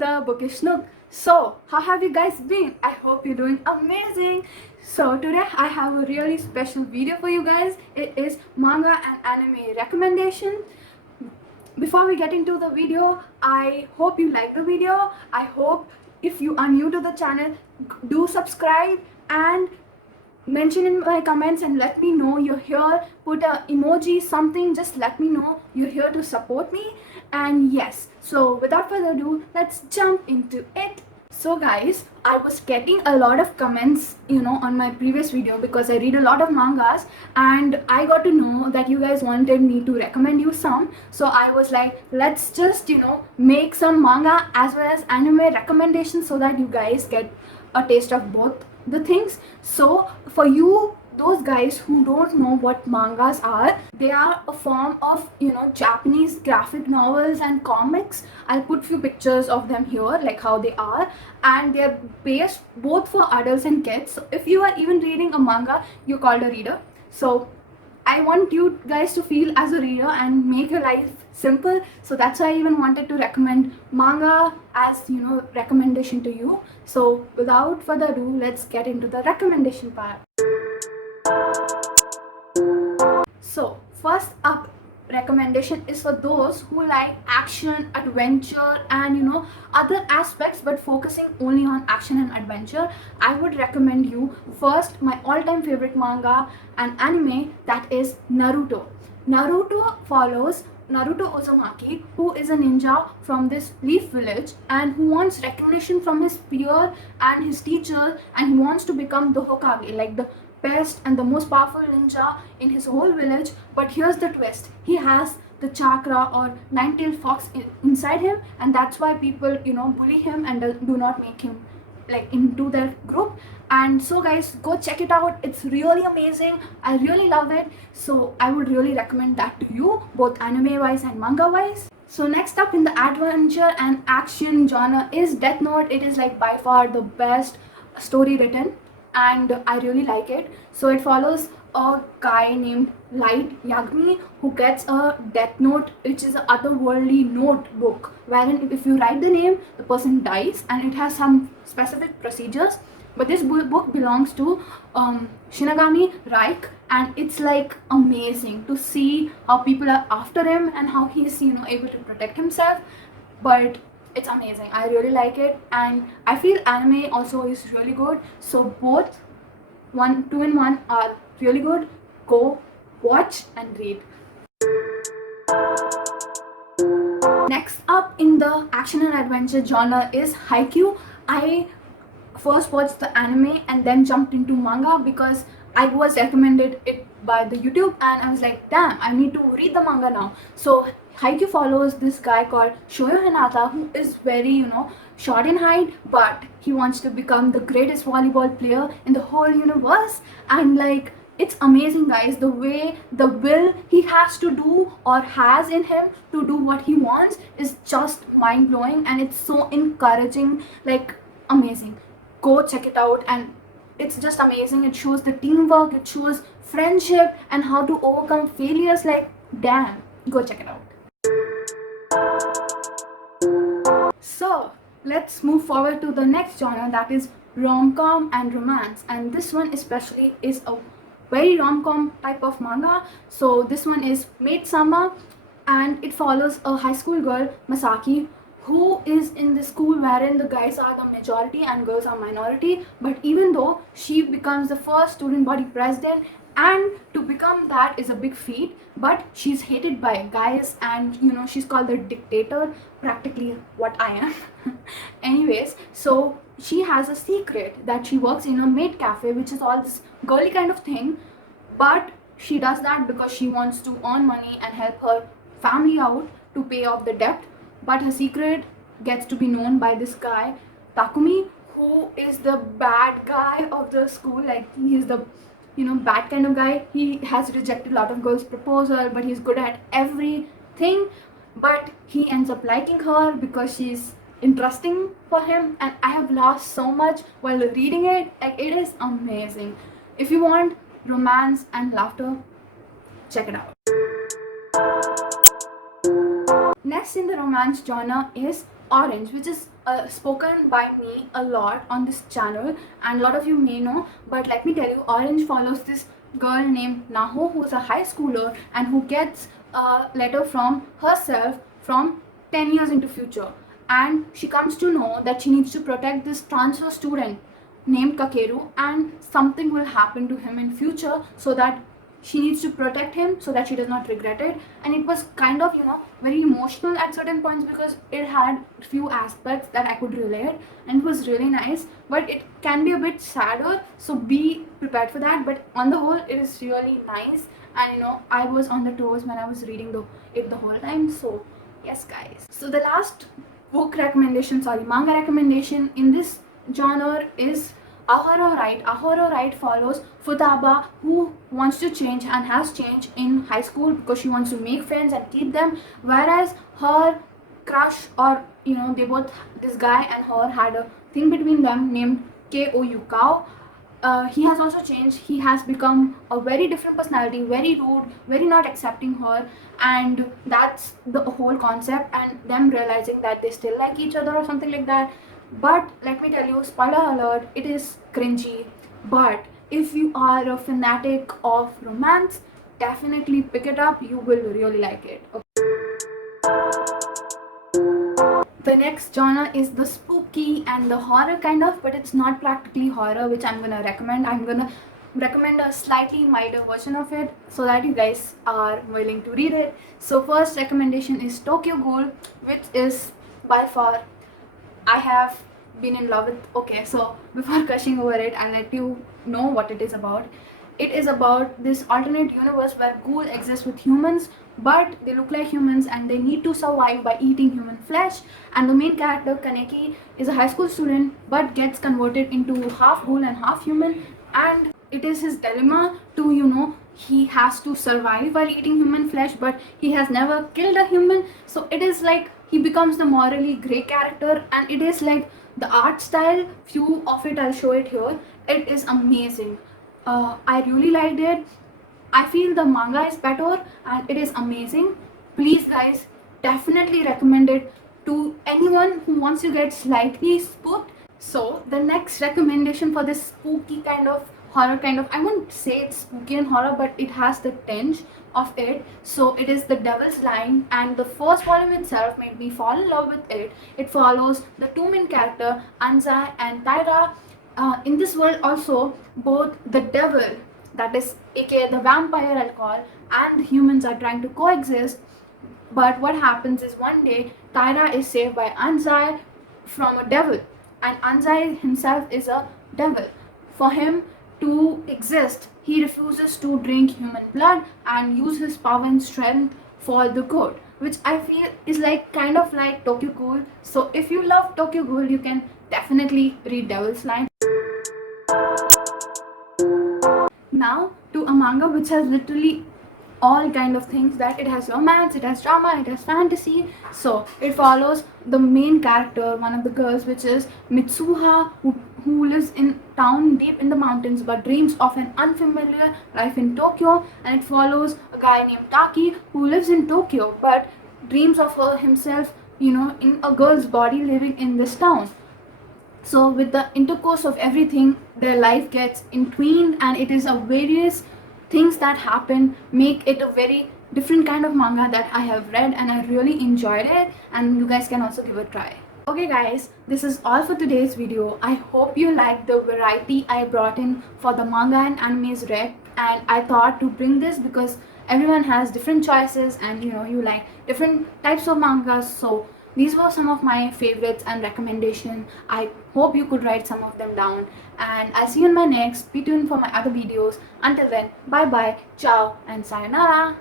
the Bookish Nook. So, how have you guys been? I hope you're doing amazing. So, today I have a really special video for you guys. It is manga and anime recommendation. Before we get into the video, I hope you like the video. I hope if you are new to the channel, do subscribe and mention in my comments and let me know you're here. Put a emoji, something, just let me know you're here to support me. And yes, so without further ado, let's jump into it. So guys, I was getting a lot of comments, on my previous video because I read a lot of mangas, and I got to know that you guys wanted me to recommend you some. So I was like, let's just, make some manga as well as anime recommendations so that you guys get a taste of both the things. So for you, those guys who don't know what mangas are, they are a form of Japanese graphic novels and comics. I'll put few pictures of them here, like how they are, and they're based both for adults and kids. So if you are even reading a manga, you're called a reader. So I want you guys to feel as a reader and make your life simple. So that's why I even wanted to recommend manga as recommendation to you. So without further ado, let's get into the recommendation part. So first up recommendation is for those who like action, adventure, and other aspects, but focusing only on action and adventure. I would recommend you first my all-time favorite manga and anime, that is Naruto. Naruto follows Naruto Uzumaki, who is a ninja from this leaf village and who wants recognition from his peer and his teacher, and he wants to become the Hokage, like the best and the most powerful ninja in his whole village. But here's the twist: he has the chakra or nine-tailed fox inside him, and that's why people bully him and do not make him like into their group. And so guys, go check it out. It's really amazing. I really love it. So I would really recommend that to you, both anime wise and manga wise. So next up in the adventure and action genre is Death Note. It is like by far the best story written, and I really like it. So it follows a guy named Light Yagami who gets a death note, which is an otherworldly notebook wherein if you write the name, the person dies, and it has some specific procedures. But this book belongs to Shinigami Reich, and it's like amazing to see how people are after him and how he's able to protect himself. But it's amazing. I really like it, and I feel anime also is really good. So both two in one are really good. Go watch and read. Next up in the action and adventure genre is Haikyuu. I first watched the anime and then jumped into manga because I was recommended it by the YouTube, and I was like, damn, I need to read the manga now. So Haikyuu follows this guy called Shoyo Hinata, who is very, short in height, but he wants to become the greatest volleyball player in the whole universe. And like, it's amazing guys, the way the will he has to do or has in him to do what he wants is just mind-blowing, and it's so encouraging, like amazing. Go check it out, and it's just amazing. It shows the teamwork, it shows friendship and how to overcome failures. Like damn, go check it out. So let's move forward to the next genre, that is rom-com and romance, and this one especially is a very rom-com type of manga. So this one is Maid Sama, and it follows a high school girl, Masaki, who is in the school wherein the guys are the majority and girls are minority. But even though she becomes the first student body president, and to become that is a big feat, but she's hated by guys, and she's called the dictator, practically what I am. Anyways, so she has a secret that she works in a maid cafe, which is all this girly kind of thing, but she does that because she wants to earn money and help her family out to pay off the debt. But her secret gets to be known by this guy Takumi, who is the bad guy of the school. Like he's the bad kind of guy. He has rejected a lot of girls' proposal, but he's good at everything. But he ends up liking her because she's interesting for him, and I have laughed so much while reading it. Like it is amazing. If you want romance and laughter, check it out. Next in the romance genre is Orange, which is spoken by me a lot on this channel, and a lot of you may know, but let me tell you, Orange follows this girl named Naho, who's a high schooler and who gets a letter from herself from 10 years into future, and she comes to know that she needs to protect this transfer student named Kakeru, and something will happen to him in future, so that she needs to protect him so that she does not regret it. And it was kind of, very emotional at certain points, because it had few aspects that I could relate, and it was really nice, but it can be a bit sadder, so be prepared for that. But on the whole, it is really nice, and I was on the toes when I was reading it the whole time. So yes guys, so the last manga recommendation in this genre is Ahoro Right. Ahoro Right follows Futaba, who wants to change and has changed in high school because she wants to make friends and keep them, whereas her crush, or they both, this guy and her, had a thing between them named Ko Yukao. He has also changed. He has become a very different personality, very rude, very not accepting her, and that's the whole concept, and them realizing that they still like each other or something like that. But let me tell you, spoiler alert, it is cringy, but if you are a fanatic of romance, definitely pick it up. You will really like it. Okay. The next genre is the spooky and the horror kind of, but it's not practically horror, which I'm gonna recommend. I'm gonna recommend a slightly milder version of it so that you guys are willing to read it. So first recommendation is Tokyo Ghoul, which is by far, I have been in love with. Okay, so before gushing over it, I'll let you know what it is about. It is about this alternate universe where ghouls exist with humans, but they look like humans and they need to survive by eating human flesh. And the main character, Kaneki, is a high school student but gets converted into half ghoul and half human. And it is his dilemma to, he has to survive while eating human flesh, but he has never killed a human. So it is like he becomes the morally grey character, and it is like the art style, few of it I'll show it here. It is amazing. I really liked it. I feel the manga is better and it is amazing. Please guys, definitely recommend it to anyone who wants to get slightly spooked. So the next recommendation for this spooky kind of horror kind of, I won't say it's spooky and horror, but it has the tinge of it. So it is The Devil's Line, and the first volume itself made me fall in love with it. It follows the two main character, Anzai and Taira. In this world also, both the devil, that is aka the vampire I'll call, and the humans are trying to coexist. But what happens is, one day Taira is saved by Anzai from a devil, and Anzai himself is a devil. For him to exist, he refuses to drink human blood and use his power and strength for the good, which I feel is like kind of like Tokyo Ghoul. So if you love Tokyo Ghoul, you can definitely read Devil's Line. Now to a manga which has literally all kind of things, that it has romance, it has drama, it has fantasy. So it follows the main character, one of the girls, which is Mitsuha, who lives in town deep in the mountains but dreams of an unfamiliar life in Tokyo. And it follows a guy named Taki, who lives in Tokyo but dreams of himself, in a girl's body living in this town. So with the intercourse of everything, their life gets entwined, and it is a various things that happen make it a very different kind of manga that I have read, and I really enjoyed it, and you guys can also give it a try. Okay guys, this is all for today's video. I hope you liked the variety I brought in for the manga and animes read, and I thought to bring this because everyone has different choices, and you like different types of mangas. So these were some of my favorites and recommendation. I hope you could write some of them down, and I'll see you in my next. Be tuned for my other videos. Until then, bye bye, ciao, and sayonara.